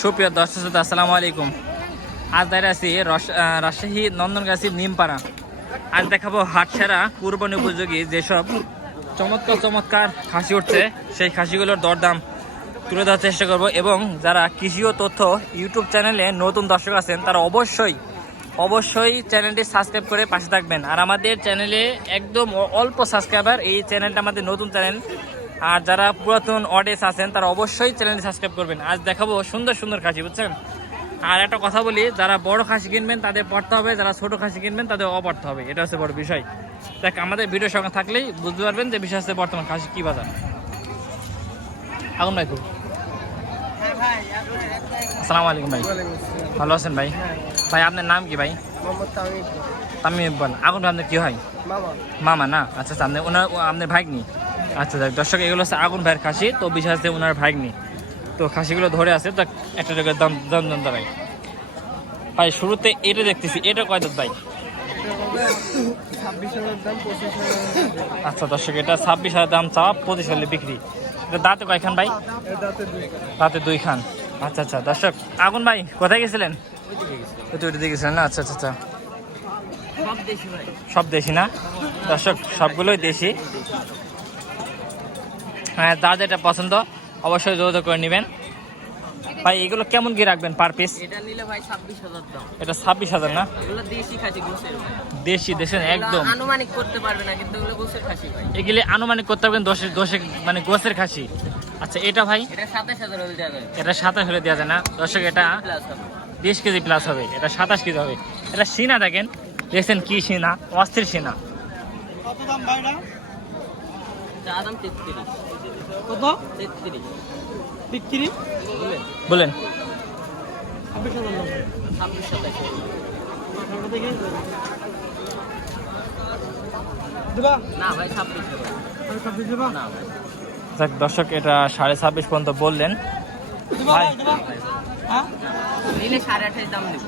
সুপ্রিয় দর্শক শ্রোতা, আসসালামু আলাইকুম। আজ দাঁড়িয়ে আছি রাজশাহী নন্দনগাছির নিমপাড়া। আজ দেখাবো হাটসেরা কুরবানি উপযোগী যেসব চমৎকার চমৎকার খাসি উঠছে, সেই খাসিগুলোর দরদাম তুলে ধরার চেষ্টা করব। এবং যারা কৃষি ও তথ্য ইউটিউব চ্যানেলে নতুন দর্শক আছেন তারা অবশ্যই চ্যানেলটি সাবস্ক্রাইব করে পাশে থাকবেন। আর আমাদের চ্যানেলে একদম অল্প সাবস্ক্রাইবার, এই চ্যানেলটা আমাদের নতুন চ্যানেল। আর যারা পুরাতন অডিয়েন্স আছেন তারা অবশ্যই চ্যানেলটি সাবস্ক্রাইব করবেন। আজ দেখাবো সুন্দর সুন্দর খাসি, বুঝছেন। আর একটা কথা বলি, যারা বড় খাসি কিনবেন তাদের পড়তে হবে, যারা ছোট খাসি কিনবেন তাদের অপড়তে হবে, এটা হচ্ছে বড় বিষয়। দেখ, আমাদের ভিডিওর সঙ্গে থাকলেই বুঝতে পারবেন যে বিষয় হচ্ছে বর্তমান খাসি কি বাজার। আগুন ভাই, খুব আসসালামু আলাইকুম ভাই, ভালো আছেন ভাই? ভাই আপনার নাম কি ভাই? তামিম ইকবাল। আগুন ভাই আপনার কি হয়? মামা না? আচ্ছা আচ্ছা, আপনার ভাগ্নি। আচ্ছা যাক দর্শক, এগুলো হচ্ছে আগুন ভাইয়ের খাসি, তো বিশেষ হচ্ছে ওনার ভাগ্নি। তো খাসিগুলো ধরে আছে, তো একটা টাকার দাম দাম দাম দাঁড়ায় ভাই। শুরুতে এটা দেখতেছি, এটা কয় দাঁত ভাই? আচ্ছা দর্শক, এটা 26,000 দাম চাওয়া, 25,000 বিক্রি। এটা দাঁতে কয়খান ভাই? দাঁতে 2 খান। আচ্ছা আচ্ছা দর্শক, আগুন ভাই কোথায় গেছিলেন? ওইটা গেছিলেন না? আচ্ছা আচ্ছা আচ্ছা, সব দেশি না দর্শক? সবগুলোই দেশি। হ্যাঁ, যার যেটা পছন্দ অবশ্যই যোগাযোগ করে নেবেন ভাই। এগুলো কেমন কি রাখবেন পার পিস? এটা নিলে ভাই 26,000 দাম। এটা 26,000 না? এগুলো দেশি খাসি, গোছের। দেশি দেশের একদম আনুমানিক করতে পারবে না, কিন্তু এগুলো গোছের খাসি ভাই। এগুলি আনুমানিক করতে পারবেন দোষে মানে গোছের খাসি। আচ্ছা, এটা ভাই? এটা 27,000 হলে দেওয়া যাবে। এটা 27 হলে দেওয়া যায় না দর্শক? এটা 20 কেজি প্লাস হবে, এটা 27 কেজি হবে। এটা সিনা দেখেন, দেখছেন কি সিনা, অস্থির সিনা। কত দাম ভাই? এটা দাম 33। কত? 33 বিক্রি বলেন। 26,000 না ভাই, 26,000 না ভাই। যাক দর্শক, এটা 26.5 পর্যন্ত বললেন ভাই। নিলে 28,500 দাম দেবো।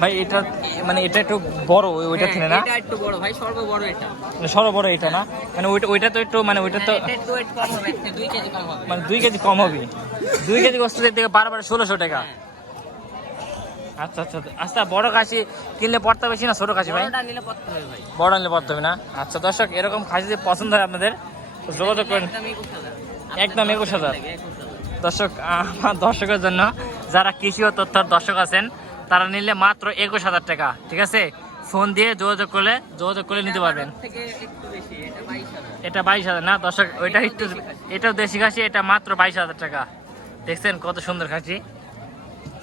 ভাই এটা মানে এটা একটু বড় ওইটা থেকে না? এটা একটু বড় ভাই, সর্ববড় এটা। মানে সর্ববড় এটা না? মানে ওইটা তো একটু মানে ওইটা তো এটা একটু ওয়েট কম হবে, 2 কেজি কম হবে। মানে 2 কেজি কম হবে। 2 কেজি গোস্তের থেকে বারবার 1600 টাকা। আচ্ছা আচ্ছা আচ্ছা, বড় খাসি কিনলে পড়তে বেশি না ছোট খাসি ভাই? বড়টা নিলে পড়তে হবে ভাই। বড় নিলে পড়তে হবে না? আচ্ছা দর্শক, এরকম খাসি যদি পছন্দ হয় আপনাদের যোগাযোগ করেন। একদম 21,000 দর্শক। আমার দর্শকের জন্য যারা কৃষি ও তথ্যের দর্শক আছেন তারা নিলে মাত্র 21,000 টাকা, ঠিক আছে? ফোন দিয়ে যোগাযোগ করে নিতে পারবেন। এটা 22,000 না দর্শক? ওইটা একটু, এটাও দেশি খাসি, এটা মাত্র 22,000 টাকা। দেখছেন কত সুন্দর খাসি।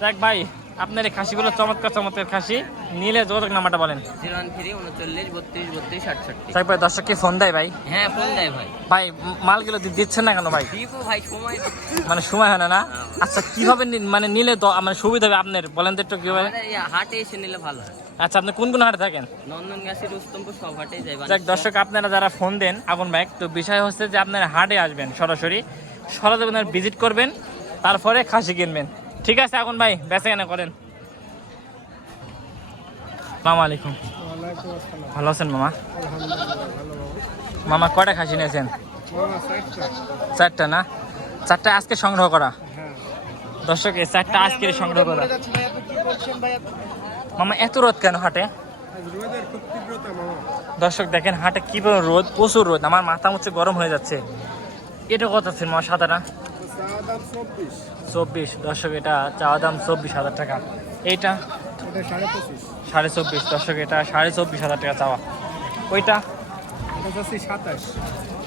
যাক ভাই, আপনার এই খাসিগুলো চমৎকার চমৎকার খাসি, নিলে যোগাযোগ নাম্বারটা বলেন। 01339323268। যাক ভাই, দর্শক কি ফোন দেয় ভাই? হ্যাঁ, ফোন দেয় ভাই। ভাই মালগুলো দিচ্ছেন না কেন ভাই? দিব ভাই, সময় মানে সময় হয় না? আচ্ছা, কিভাবে মানে নিলে মানে সুবিধা হবে আপনার, বলেন তো একটু কিভাবে? হাটে এসে নিলে ভালো হয়। আচ্ছা, আপনি কোন কোন হাটে থাকেন? নন্দনগাছি, রুস্তমপুর, সব হাটেই যাই। যাক দর্শক, আপনারা যারা ফোন দেন আগুন ভাই, তো বিষয় হচ্ছে যে আপনারা হাটে আসবেন, সরাসরি ভিজিট করবেন, তারপরে খাসি কিনবেন, ঠিক আছে? আগুন ভাই বেচা কেনা করেন। আসসালামু আলাইকুম। ভালো আছেন মামা? মামা কয়টা খাসি নিয়েছেন? 4টা না? 4টা আজকে সংগ্রহ করা দর্শক? এই 4টা আজকে সংগ্রহ করা। মামা এত রোদ কেন হাটে? দর্শক দেখেন হাটে কি রোদ, প্রচুর রোদ, আমার মাথা মুচ্ছে গরম হয়ে যাচ্ছে। এটা কত আছে মামা সাদাটা? 24 দর্শক, এটা চাওয়া দাম 24,000 টাকা। এইটা 25.5 দর্শক, এটা 24,500 টাকা চাওয়া। ওইটা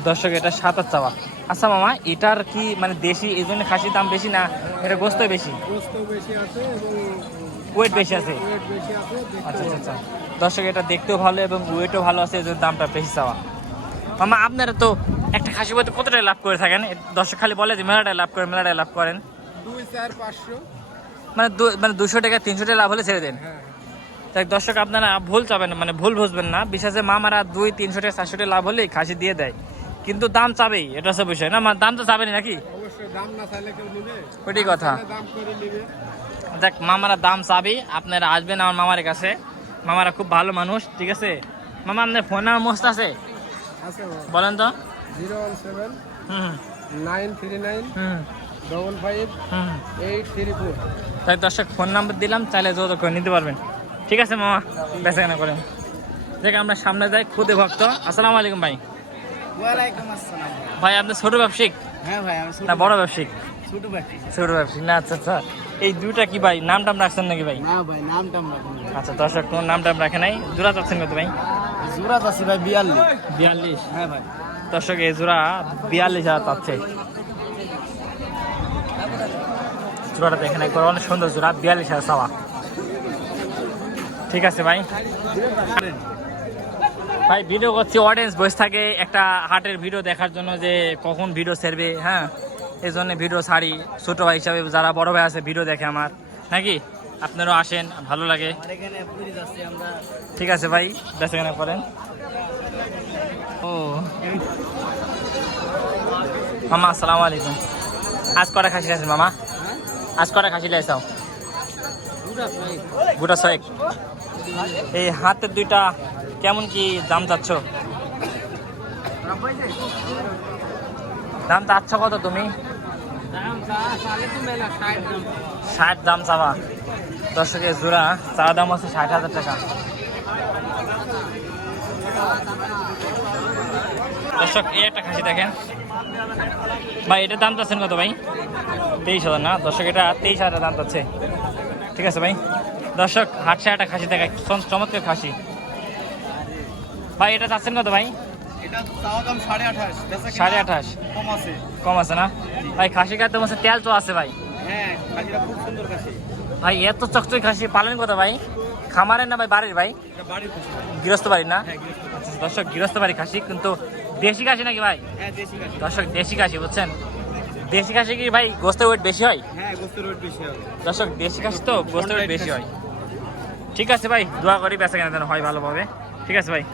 দর্শক, এটা 27 চাওয়া। আচ্ছা মামা, এটার কি মানে দেশি এই জন্য খাসির দাম বেশি না এটা গোস্ত বেশি? ওয়েট বেশি আছে। আচ্ছা আচ্ছা আচ্ছা দর্শক, এটা দেখতেও ভালো এবং ওয়েটও ভালো আছে, এই জন্য দামটা বেশি চাওয়া। মামা আপনারা তো একটা খাসি বলতে কত টাকা লাভ করে থাকেন? দর্শক খালি বলে যে মেলাটায় লাভ করেন 2-4-500 মানে 200 টাকা 300 টাকা লাভ হলে ছেড়ে দেন। তাই দর্শক, আপনারা ভুল চাবেন, মানে ভুল বুঝবেন না। বিশেষে মামারা 200-300 টাকা 400 টাকা লাভ হলেই খাসি দিয়ে দেয়, কিন্তু দাম চাবেই, এটা হচ্ছে বিষয় না? দাম তো চাবেনি নাকি? অবশ্যই, দাম না চাইলে কেউ নেবে? ওইটাই কথা। দাম করে নেবে। দেখ, মামারা দাম চাবি, আপনারা আসবেন আমার মামার কাছে। মামারা খুব ভালো মানুষ, ঠিক আছে? মামা আপনার ফোন নাম্বার মস্ত আছে? বলেন তো। 017 হুম 939 হুম 55 হুম 834। তাই দর্শক ফোন নাম্বার দিলাম, চাইলে যোগাযোগ করে নিতে পারবেন। ঠিক আছে মামা, বেচা কেনা করেন। দেখ আমরা সামনে যাই, খুদে ভক্ত। আসসালামু আলাইকুম ভাই। ওয়ালাইকুম আসসালাম। ভাই আপনি ছোট ব্যবসায়িক হ্যাঁ ভাই, আমি না বড় ব্যবসায়িক? ছোট ব্যক্তি। ছোট ব্যবসায়িক না, আচ্ছা আচ্ছা। এই দুইটা কি ভাই নাম টাম রাখছেন নাকি ভাই? না ভাই, নামটা আমরা রাখিনি। আচ্ছা দর্শক কোন নাম টাম রাখে নাই। জোড়া চাচ্ছেন কত ভাই? জোড়া চাচ্ছি ভাই 42। 42। হ্যাঁ ভাই। দর্শক এই জোড়া 42,000 চাচ্ছে। জোড়াটা দেখেন একবার, অনেক সুন্দর জোড়া, 42,000 চাওয়া। ঠিক আছে ভাই। ভাই ভিডিও করছি, অডিয়েন্স বসে থাকে একটা হাটের ভিডিও দেখার জন্য, যে কখন ভিডিও ছাড়বে। হ্যাঁ, এই জন্য ভিডিও ছাড়ি। ছোটো ভাই হিসাবে যারা বড় ভাই আছে ভিডিও দেখে আমার, নাকি আপনারাও আসেন, ভালো লাগে। আর এখানে পুরি যাচ্ছি আমরা। ঠিক আছে ভাই, বেচাকেনা করেন। ও মামা আসসালামু আলাইকুম। আজ কটা খাসি আছে মামা? আজ কটা খাসি লাইছাও? গোটা 6। এই হাতের দুইটা কেমন কি দাম চাচ্ছ? দাম চাচ্ছ কত তুমি? 60 দাম চাওয়া। দর্শকের জোড়া চা দাম আছে 60,000 টাকা। দর্শক এই একটা খাসি দেখেন ভাই, এটার দাম চাচ্ছেন কত ভাই? 23,000 না দর্শক, এটা 23,000 দাম চাচ্ছে। ঠিক আছে ভাই। দর্শক হাটসে একটা খাসি দেখায়, চমৎকার খাসি। ভাই এটা চাচ্ছেন কত ভাই? এটা চাওয়া দাম 28.5। 28.5। কম আছে। কম আছে না ভাই? খাসি খাতে মনে হচ্ছে তেল তো আছে ভাই। হ্যাঁ, খাসিটা খুব সুন্দর খাসি। ভাই এত চকচকে খাসি পালেন কত ভাই? খামারের না ভাই বাড়ির ভাই? এটা বাড়ির খাসি। গৃহস্থ বাড়ি না? হ্যাঁ, গৃহস্থ। আচ্ছা, দর্শক গৃহস্থ বাড়ি খাসি, কিন্তু দেশি খাসি নাকি ভাই? হ্যাঁ, দেশি খাসি। দর্শক দেশি খাসি, বুঝছেন? দেশি খাসি কি ভাই গোস্তের ওয়েট বেশি হয়? হ্যাঁ, গোস্তের ওয়েট বেশি হবে। দর্শক দেশি খাসি তো গোস্তের ওয়েট বেশি হয়। ঠিক আছে ভাই, দোয়া করি বেচা কেনা যেন হয় ভালোভাবে। ঠিক আছে ভাই,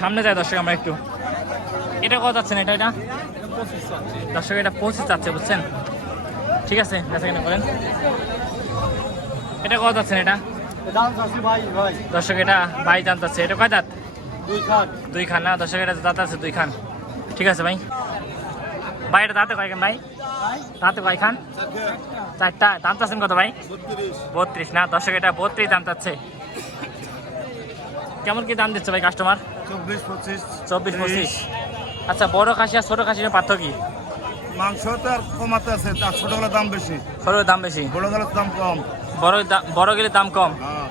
সামনে যায় দর্শক আমরা একটু। এটা কত চাচ্ছেন? এটা এটা দর্শক এটা 25 চাচ্ছে, বুঝছেন? ঠিক আছে, বেচা কেনা করেন। এটা কত চাচ্ছেন? এটা দাম চাচ্ছি ভাই। দর্শক এটা 22 দাম চাচ্ছে। এটা কয় দাঁত? 2 খান। 2 খান না দর্শক, এটা দাঁত আছে 2 খান। ঠিক আছে ভাই। ভাই এটা দাঁতে কয় খান ভাই? দাঁতে কয় খান? 4টা। দাম চাচ্ছেন কত ভাই? 32 না দর্শক, এটা 32 দাম চাচ্ছে। কেমন কি দাম দিচ্ছে ভাই কাস্টমার? 24-25। 24-25। আচ্ছা, বড় খাসি আর ছোট খাসির পার্থক্য কি? মাংস তো আর কমাতে আছে, তার ছোটগুলোর দাম বেশি, ছোটোর দাম বেশি, বড়গুলোর দাম কম। বড় গেলে দাম কম। হ্যাঁ।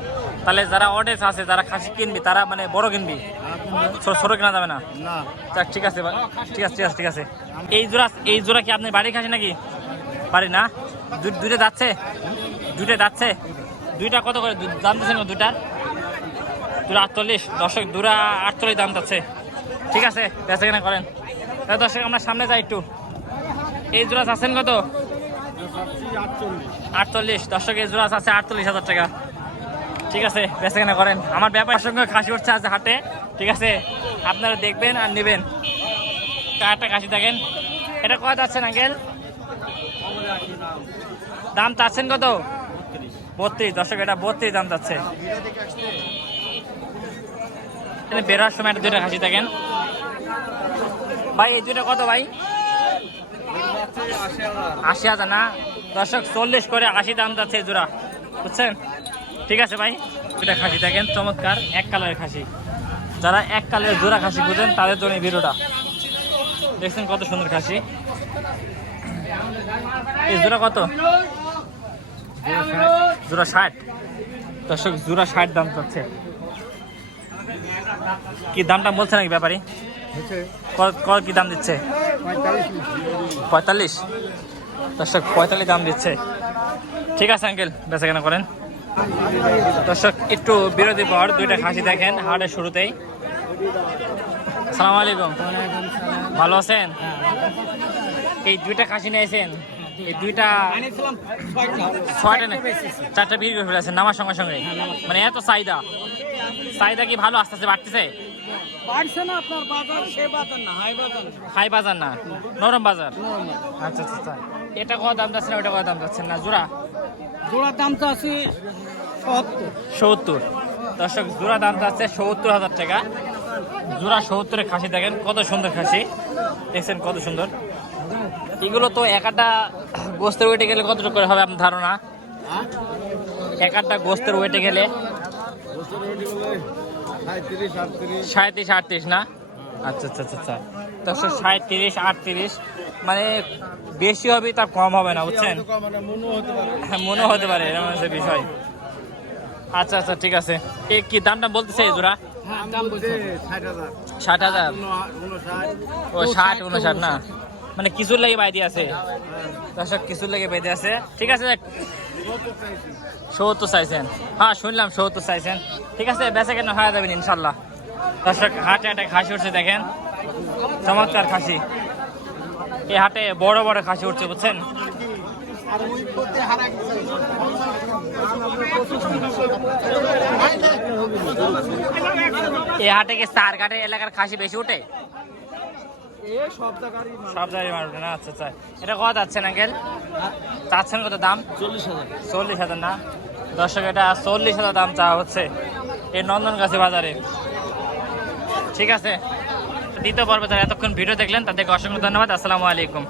তাহলে যারা অডিয়েন্স আছে, যারা খাসি কিনবি, তারা মানে বড় কিনবি, ছোট কিনা যাবে না? না। যাক, ঠিক আছে ঠিক আছে ঠিক আছে ঠিক আছে। এই জোড়া কি আপনি বাড়ি খাসি নাকি? বাড়ি না? দুইটা যাচ্ছে? দুইটা কত করে দাম দিচ্ছেন? দুইটা 48। দর্শক দুরা 48 দাম যাচ্ছে। ঠিক আছে, বেচা কেনা করেন। দর্শক আমরা সামনে যাই একটু। এই জোড়া চাচ্ছেন কত? 48। দর্শক এই জোড়া আছে 48,000 টাকা। ঠিক আছে, বেচা কেনা করেন। আমার ব্যাপারের সঙ্গে খাসি উঠছে আছে হাটে। ঠিক আছে, আপনারা দেখবেন আর নেবেন। একটা খাসি দেখেন, এটা কত যাচ্ছেন আঙ্কেল? দাম চাচ্ছেন কত? 32। দর্শক এটা 32 দাম যাচ্ছে। বেরোর সময় একটা দুইটা খাসি দেখেন ভাই। এই দুইটা কত ভাই? 80,000 না দর্শক, 40 করে 80 দাম যাচ্ছে এই জোড়া, বুঝছেন? ঠিক আছে ভাই, দুইটা খাসি দেখেন, চমৎকার এক কালারের খাসি। যারা এক কালারের জোড়া খাসি খুঁজেন তাদের জন্য এই ভিডিওটা। দেখছেন কত সুন্দর খাসি। এই জোড়া কত? জোড়া 60। দর্শক জোড়া 60 দাম যাচ্ছে। কি দামটা বলছে নাকি ব্যাপারী? কি দাম দিচ্ছে? 45। দর্শক 45 দাম দিচ্ছে। ঠিক আছে আঙ্কেল, বেচা কেনা করেন। দর্শক একটু বিরতি পর দুইটা খাসি দেখেন হাটের শুরুতেই। আসসালামু আলাইকুম, ভালো আছেন? এই দুইটা খাসি নিয়েছেন, এই দুইটা 6টা না 4টা বিক্রি করে ফেলেছেন নামার সঙ্গে সঙ্গে? মানে এত চাহিদা কি ভালো আস্তে আস্তে বাড়তেছে? বাড়ছে না, আপনার বাজার সে বাজার না, হাই বাজার না। হাই বাজার না, নরম বাজার। আচ্ছা আচ্ছা। এটা কত দাম যাচ্ছে না, ওটা কত দাম যাচ্ছে না? জোড়ার দাম তো আছে 70। দর্শক জোড়া দাম যাচ্ছে 70,000 টাকা। জোড়া 70 খাসি দেখেন কত সুন্দর খাসি, দেখছেন কত সুন্দর। এগুলো তো একটা গোস্তের ওয়েটে গেলে কতটুকু করে হবে আপনার ধারণা? একটা গোস্তের ওয়েটে গেলে 37-38 না? আচ্ছা আচ্ছা আচ্ছা আচ্ছা, 37-38 মানে বেশি হবে তার কম হবে না, বুঝছেন? হ্যাঁ, মনেও হতে পারে, এরকম হচ্ছে বিষয়। আচ্ছা আচ্ছা ঠিক আছে। কি দামটা বলতেছে জোড়া? 60,000। ও 60-59 না, মানে কিছুর লাগে বাইদি আছে দর্শক, কিছুর লাগে বাইদি আছে। ঠিক আছে, 70 চাইছেন? হ্যাঁ শুনলাম 70 চাইছেন। ঠিক আছে, বেচা কেন হয়ে যাবেন ইনশাল্লাহ। দর্শক হাটে হাটে খাসি উঠছে দেখেন, চমৎকার খাসি। এই হাটে বড় বড় খাসি উঠছে, বুঝছেন? এই হাটে কি সারঘাটের এলাকার খাসি বেশি উঠে? সব জায়গায় মার উঠে না? আচ্ছা আচ্ছা। এটা কত যাচ্ছেন আঙ্কেল? চাচ্ছেন কত দাম? 40,000 না? দর্শক এটা 40,000 দাম চাওয়া হচ্ছে এই নন্দনগাছি বাজারে। ঠিক আছে, দ্বিতীয় পর্বে যারা এতক্ষণ ভিডিও দেখলেন তাদেরকে অসংখ্য ধন্যবাদ। আসসালামু আলাইকুম।